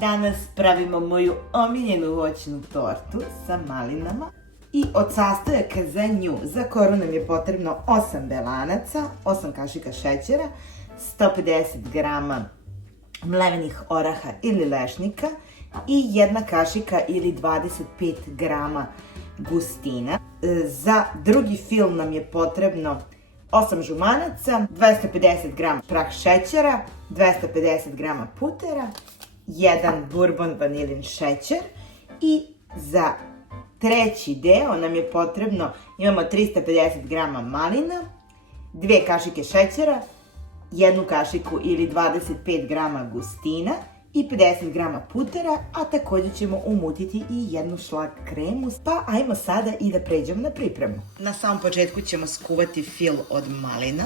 Danas pravimo moju omiljenu voćnu tortu sa malinama. I od sastojaka za nju, za koru nam je potrebno 8 belanaca, 8 kašika šećera, 150 grama mlevenih oraha ili lešnika i 1 kašika ili 25 grama gustina. Za drugi fil nam je potrebno 8 žumanaca, 250 grama prah šećera, 250 grama putera, 1 bourbon vanilin šećer i za treći deo nam je potrebno, imamo 350 grama malina, 2 kašike šećera, 1 kašiku ili 25 grama gustina i 50 grama putera, a također ćemo umutiti i 1 šlag kremu. Pa ajmo sada i da pređemo na pripremu. Na samom početku ćemo skuvati fil od malina.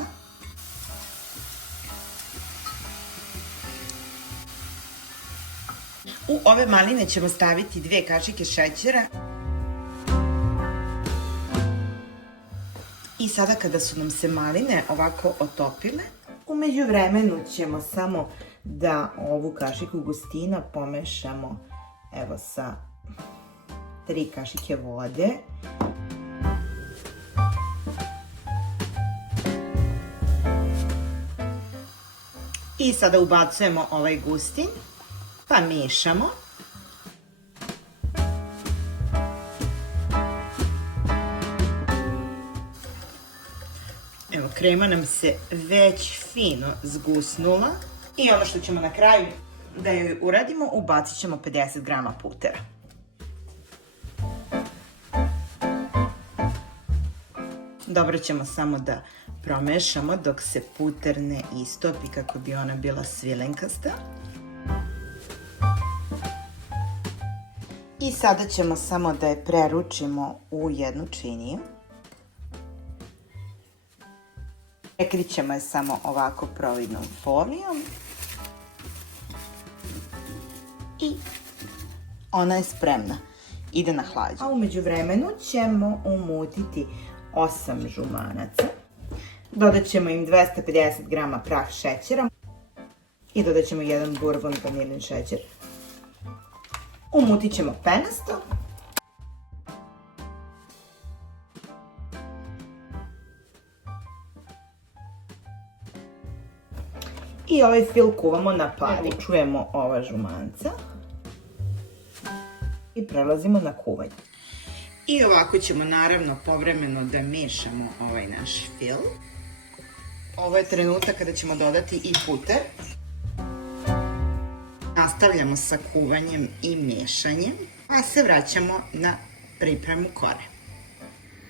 U ove maline ćemo staviti 2 kašike šećera. I sada kada su nam se maline ovako otopile, u međuvremenu ćemo samo da ovu kašiku gustina pomešamo evo sa 3 kašike vode. I sada ubacujemo ovaj gustin, pa miješamo. Evo, krema nam se već fino zgusnula i ono što ćemo na kraju da joj uradimo, ubacit ćemo 50 grama putera. Dobro ćemo samo da promešamo dok se puter ne istopi kako bi ona bila svilenkasta. I sada ćemo samo da je preručimo u jednu činiju. Prekrićemo je samo ovako providnom folijom i ona je spremna. Ide na hlađenje. A u međuvremenu ćemo umutiti 8 žumanaca. Dodat ćemo im 250 grama prah šećera i dodat ćemo 1 bourbon vanilin šećer. Umutit ćemo penasto. I ovaj fil kuvamo na pari. Čujemo ova žumanca. I prelazimo na kuvanje. I ovako ćemo naravno povremeno da miješamo ovaj naš fil. Ovo je trenutak kada ćemo dodati i puter. Nastavljamo sa kuvanjem i miješanjem, a se vraćamo na pripremu kore.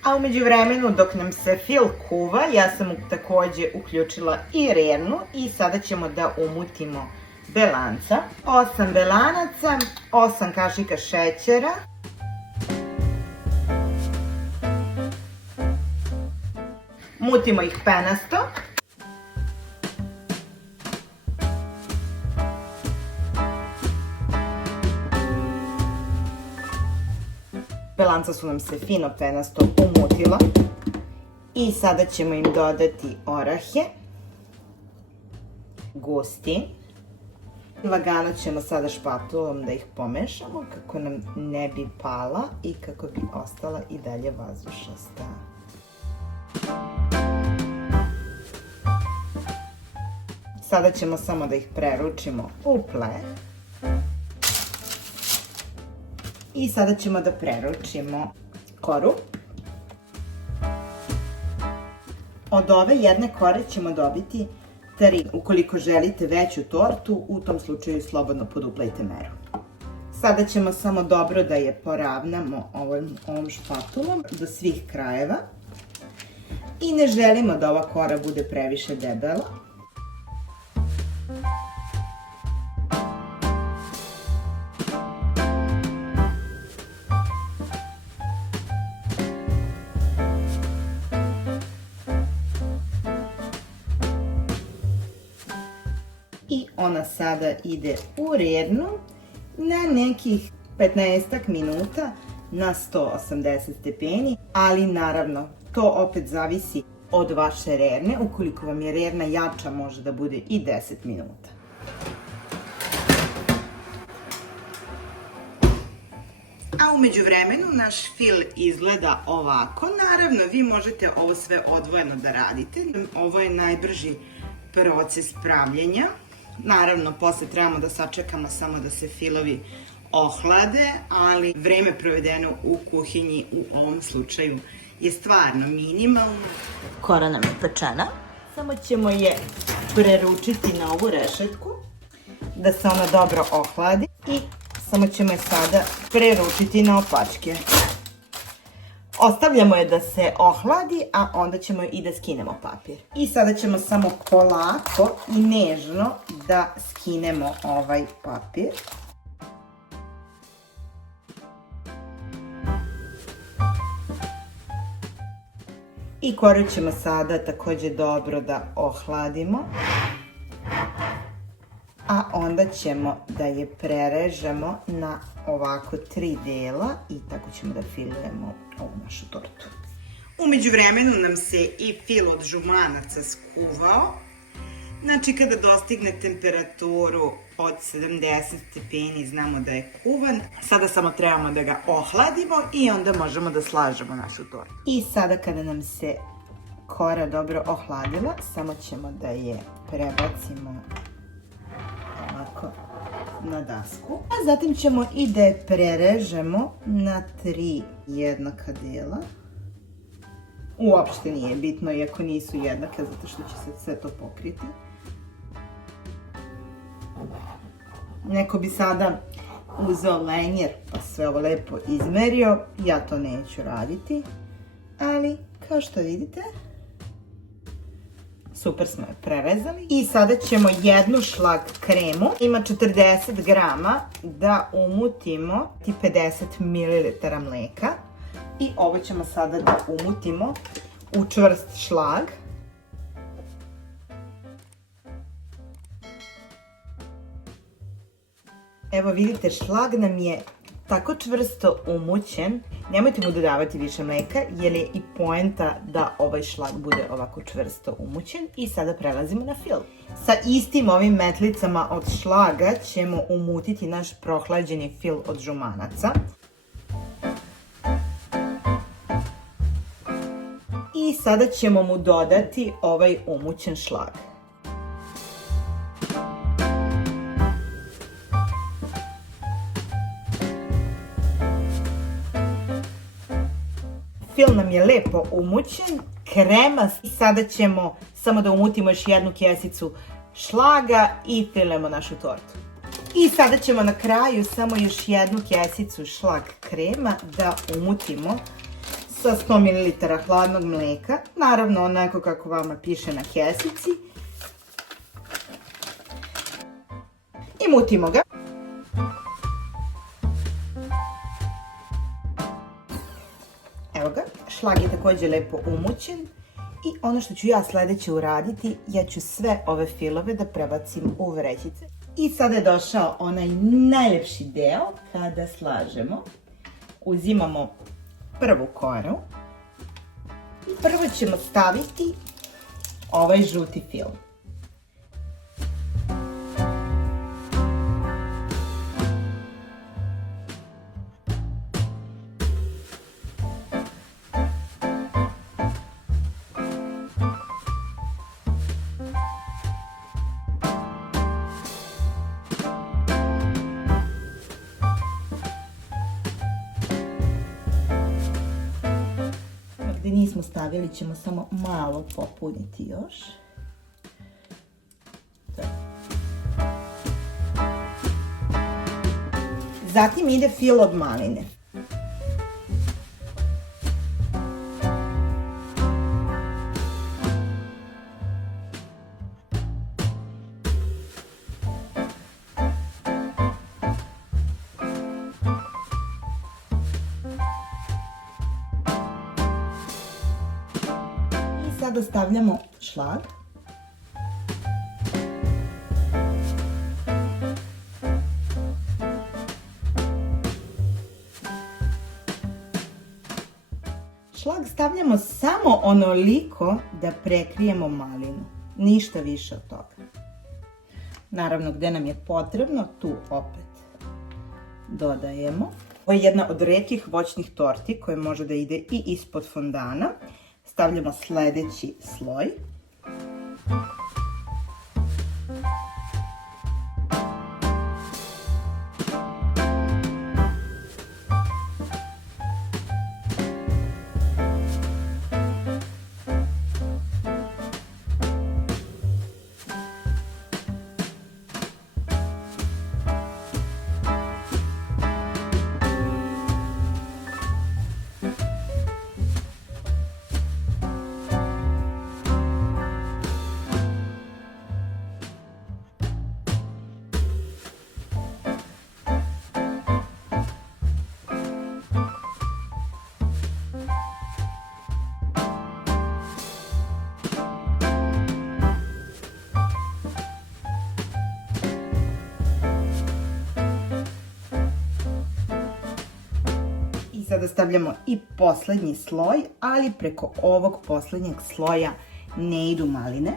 A u međuvremenu dok nam se fil kuva, ja sam također uključila i rernu i sada ćemo da umutimo belanca. 8 belanaca, 8 kašika šećera, mutimo ih penasto. Belanca su nam se fino penasto umutila i sada ćemo im dodati orahe, gustin. Lagano ćemo sada špatulom da ih pomešamo kako nam ne bi pala i kako bi ostala i dalje vazdušasta. Sada ćemo samo da ih preručimo u pleh. I sada ćemo da preručimo koru. Od ove jedne kore ćemo dobiti 3. Ukoliko želite veću tortu, u tom slučaju slobodno poduplajte meru. Sada ćemo samo dobro da je poravnamo ovom špatulom do svih krajeva. I ne želimo da ova kora bude previše debela. I ona sada ide u rernu na nekih 15 minuta na 180 stepeni, ali naravno to opet zavisi od vaše rerne. Ukoliko vam je rerna jača, može da bude i 10 minuta. međuvremenu naš fil izgleda ovako. Naravno, vi možete ovo sve odvojeno da radite. Ovo je najbrži proces pravljenja. Naravno, posle trebamo da sačekamo samo da se filovi ohlade, ali vreme provedeno u kuhinji u ovom slučaju je stvarno minimalno. Kora nam je pečena. Samo ćemo je preručiti na ovu rešetku da se ona dobro ohladi i samo ćemo je sada preručiti na opačke. Ostavljamo je da se ohladi, a onda ćemo i da skinemo papir. I sada ćemo samo polako i nežno da skinemo ovaj papir. I koru ćemo sada također dobro da ohladimo. A onda ćemo da je prerežemo na ovako 3 dela i tako ćemo da filujemo ovu našu tortu. U međuvremenu nam se i fil od žumanaca skuvao. Znači, kada dostigne temperaturu od 70 stepeni, znamo da je kuvan. Sada samo trebamo da ga ohladimo i onda možemo da slažemo našu tortu. I sada kada nam se kora dobro ohladila, samo ćemo da je prebacimo ovako na dasku. A zatim ćemo i da je prerežemo na 3 jednaka dela. Uopšte nije bitno, iako nisu jednake, zato što će se sve to pokriti. Neko bi sada uzeo lenjer pa sve ovo lepo izmerio. Ja to neću raditi. Ali, kao što vidite, super smo je prerezali. I sada ćemo jednu šlag kremu, ima 40 grama, da umutimo 50 ml mleka. I ovo ćemo sada da umutimo u čvrst šlag. Evo vidite, šlag nam je tako čvrsto umućen. Nemojte mu dodavati više mleka, jer je i poenta da ovaj šlag bude ovako čvrsto umućen. I sada prelazimo na fil. Sa istim ovim metlicama od šlaga ćemo umutiti naš prohlađeni fil od žumanaca. I sada ćemo mu dodati ovaj umućen šlag. Fil nam je lepo umućen, kremast. I sada ćemo samo da umutimo još jednu kesicu šlaga i filujemo našu tortu. I sada ćemo na kraju samo još jednu kesicu šlag krema da umutimo sa 100 ml hladnog mleka, naravno onako kako vama piše na kesici. I mutimo ga. Evo ga, šlag je također lepo umućen. I ono što ću ja sljedeće uraditi, ja ću sve ove filove da prebacim u vrećice. I sada je došao onaj najljepši deo kada slažemo. Uzimamo prvu koru i prvo ćemo staviti ovaj žuti fil. Gdje nismo stavili ćemo samo malo popuniti još. Zatim ide fil od maline. Sada stavljamo šlag. Šlag stavljamo samo onoliko da prekrijemo malinu. Ništa više od toga. Naravno, gdje nam je potrebno, tu opet dodajemo. Ovo je jedna od retkih voćnih torti koja može da ide i ispod fondana. Stavljamo sledeći sloj. Sada stavljamo i poslednji sloj, ali preko ovog poslednjeg sloja ne idu maline.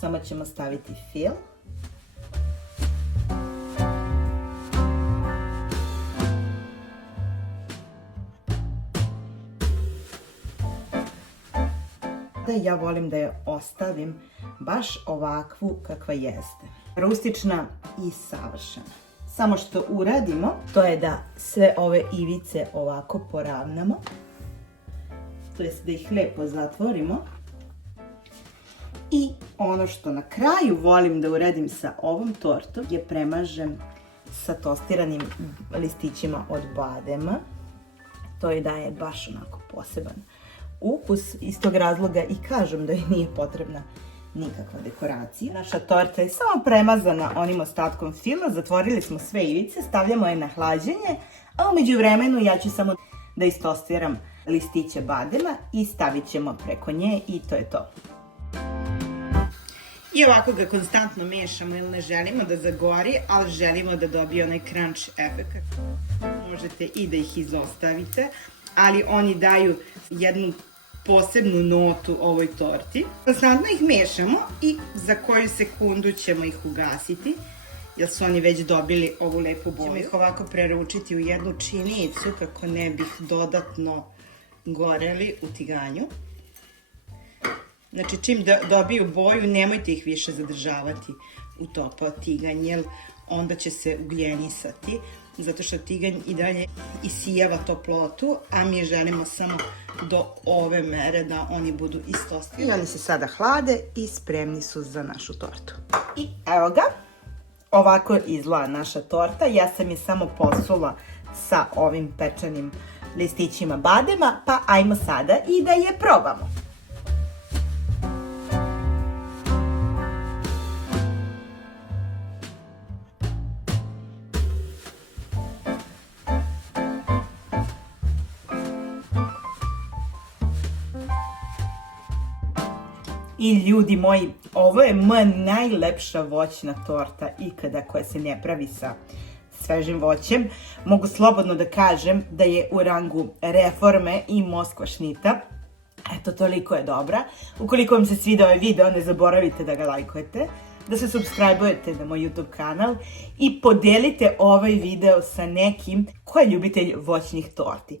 Samo ćemo staviti fil. Ja volim da je ostavim baš ovakvu kakva jeste. Rustična i savršena. Samo što uradimo, to je da sve ove ivice ovako poravnamo. To je da ih lepo zatvorimo. I ono što na kraju volim da uradim sa ovom tortom je premažem sa tostiranim listićima od badema. To je daje baš onako poseban ukus. Iz tog razloga i kažem da je nije potrebna nikakva dekoracija. Naša torta je samo premazana onim ostatkom fila, zatvorili smo sve ivice, stavljamo je na hlađenje, a u međuvremenu ja ću samo da istostiram listiće badema i stavit ćemo preko nje i to je to. I ovako ga konstantno mešamo jer ne želimo da zagori, ali želimo da dobije onaj crunch efekt. Možete i da ih izostavite, ali oni daju jednu posebnu notu ovoj torti. Konstantno ih mešamo i za koju sekundu ćemo ih ugasiti, jer su oni već dobili ovu lepu boju. Ćemo ih ovako preručiti u jednu činicu kako ne bih dodatno goreli u tiganju. Znači čim dobiju boju, nemojte ih više zadržavati u topao tiganj, jer onda će se ugljenisati, zato što tiganj i dalje isijava toplotu, a mi želimo samo do ove mere da oni budu istostirani. I oni se sada hlade i spremni su za našu tortu. I evo ga, ovako izgleda naša torta. Ja sam je samo posula sa ovim pečenim listićima badema, pa ajmo sada i da je probamo. I ljudi moji, ovo je moja najlepša voćna torta ikada koja se ne pravi sa svežim voćem. Mogu slobodno da kažem da je u rangu reforme i Moskva šnita. Eto, toliko je dobra. Ukoliko vam se sviđa ovaj video, ne zaboravite da ga lajkujete, da se subscribe-ujete na moj YouTube kanal i podelite ovaj video sa nekim ko je ljubitelj voćnih torti.